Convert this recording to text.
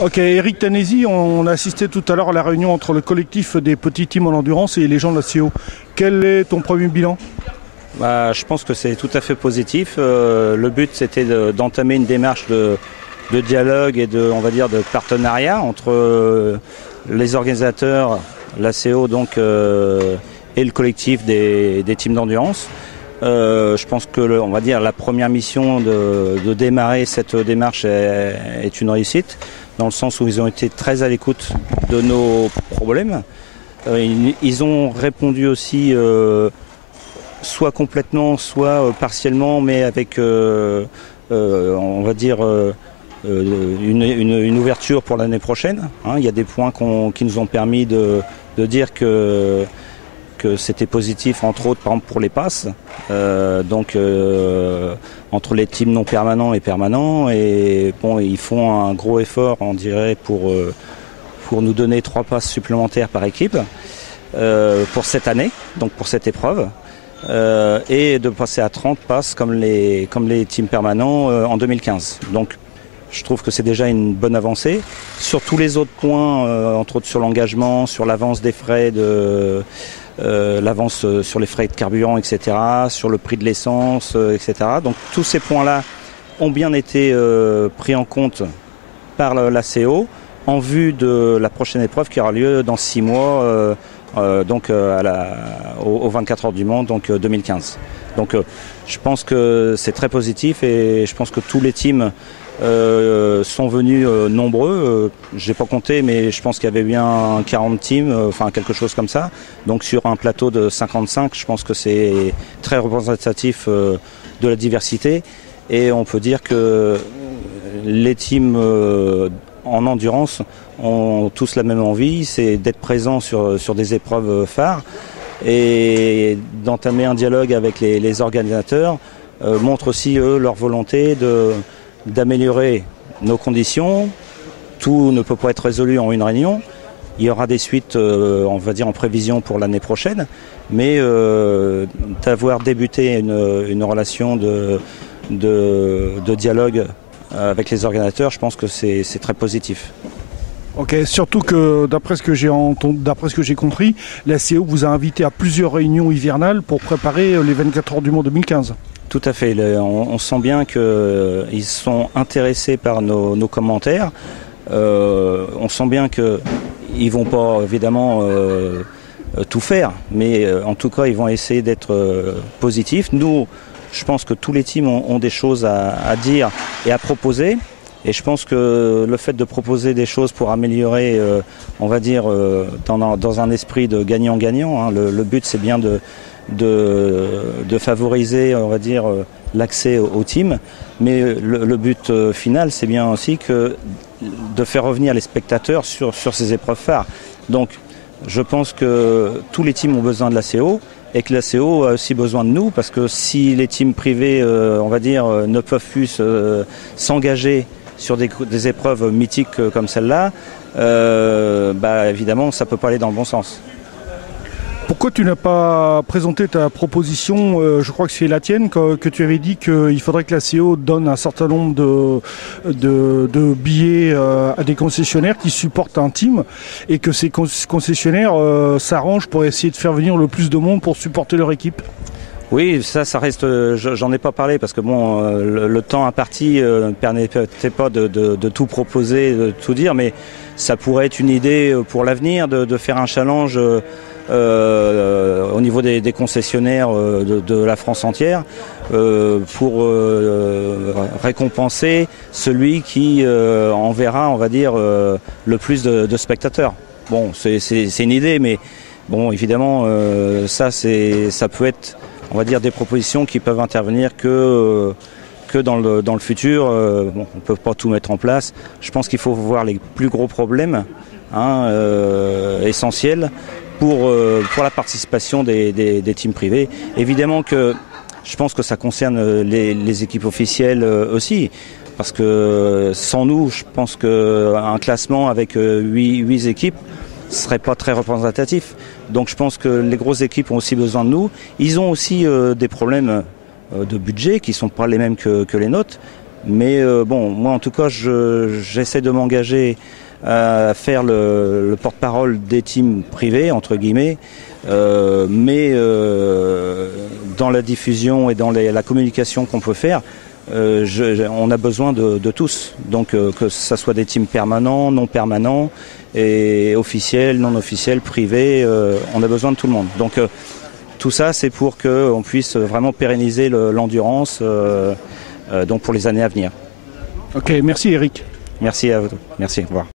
Ok, Eric Tanesi, on a assisté tout à l'heure à la réunion entre le collectif des petits teams en endurance et les gens de la CO. Quel est ton premier bilan? Je pense que c'est tout à fait positif. Le but, c'était d'entamer une démarche de dialogue et on va dire, de partenariat entre les organisateurs, la CO donc, et le collectif des teams d'endurance. Je pense que on va dire, la première mission de démarrer cette démarche est une réussite, dans le sens où ils ont été très à l'écoute de nos problèmes. Ils ont répondu aussi soit complètement, soit partiellement, mais avec, on va dire, une ouverture pour l'année prochaine. Il y a des points qui nous ont permis de dire que c'était positif, entre autres, par exemple, pour les passes. Entre les teams non permanents et permanents. Et bon, ils font un gros effort, on dirait, pour nous donner 3 passes supplémentaires par équipe pour cette année, donc pour cette épreuve. Et de passer à 30 passes comme les teams permanents en 2015. Donc je trouve que c'est déjà une bonne avancée. Sur tous les autres points, entre autres sur l'engagement, sur l'avance des frais l'avance sur les frais de carburant, etc., sur le prix de l'essence, etc. Donc tous ces points-là ont bien été pris en compte par la CO en vue de la prochaine épreuve qui aura lieu dans 6 mois, aux 24 heures du Mans, donc 2015. Donc je pense que c'est très positif et je pense que tous les teams sont venus nombreux. Je n'ai pas compté, mais je pense qu'il y avait bien 40 teams, enfin quelque chose comme ça. Donc sur un plateau de 55, je pense que c'est très représentatif de la diversité. Et on peut dire que les teams en endurance ont tous la même envie, c'est d'être présents sur des épreuves phares et d'entamer un dialogue avec les organisateurs, montrent aussi eux leur volonté d'améliorer nos conditions. Tout ne peut pas être résolu en une réunion. Il y aura des suites, on va dire, en prévision pour l'année prochaine, mais d'avoir débuté une relation de dialogue avec les organisateurs, je pense que c'est très positif. Ok, surtout que d'après ce que j'ai compris, la CO vous a invité à plusieurs réunions hivernales pour préparer les 24 heures du Mans 2015. Tout à fait. On sent bien qu'ils sont intéressés par nos commentaires. On sent bien qu'ils ne vont pas évidemment tout faire, mais en tout cas, ils vont essayer d'être positifs. Nous, je pense que tous les teams ont des choses à dire et à proposer. Et je pense que le fait de proposer des choses pour améliorer, on va dire, dans un esprit de gagnant-gagnant, le but c'est bien de favoriser, on va dire, l'accès au team. Mais le but final, c'est bien aussi de faire revenir les spectateurs sur ces épreuves phares. Donc, je pense que tous les teams ont besoin de la CO et que la CO a aussi besoin de nous, parce que si les teams privés, on va dire, ne peuvent plus s'engager sur des épreuves mythiques comme celle-là, évidemment, ça ne peut pas aller dans le bon sens. Pourquoi tu n'as pas présenté ta proposition, je crois que c'est la tienne, que tu avais dit qu'il faudrait que la CO donne un certain nombre de billets à des concessionnaires qui supportent un team et que ces concessionnaires s'arrangent pour essayer de faire venir le plus de monde pour supporter leur équipe? Oui, ça reste. J'en ai pas parlé parce que bon, le temps imparti ne permettait pas de tout proposer, de tout dire, mais ça pourrait être une idée pour l'avenir de faire un challenge au niveau des concessionnaires de la France entière pour récompenser celui qui enverra, on va dire, le plus de spectateurs. Bon, c'est une idée, mais bon, évidemment, ça peut être, on va dire, des propositions qui peuvent intervenir que dans le futur. On ne peut pas tout mettre en place. Je pense qu'il faut voir les plus gros problèmes essentiels pour la participation des teams privés. Évidemment que je pense que ça concerne les équipes officielles aussi. Parce que sans nous, je pense qu'un classement avec 8 équipes ne serait pas très représentatif. Donc je pense que les grosses équipes ont aussi besoin de nous. Ils ont aussi des problèmes de budget qui ne sont pas les mêmes que les nôtres. Mais bon, moi en tout cas, j'essaie de m'engager à faire le porte-parole des teams privés, entre guillemets, mais dans la diffusion et dans la communication qu'on peut faire, on a besoin de tous. Donc que ce soit des teams permanents, non permanents, et officiels, non officiels, privés, on a besoin de tout le monde. Donc tout ça, c'est pour qu'on puisse vraiment pérenniser l'endurance donc pour les années à venir. Ok, merci Eric. Merci à vous. Merci, au revoir.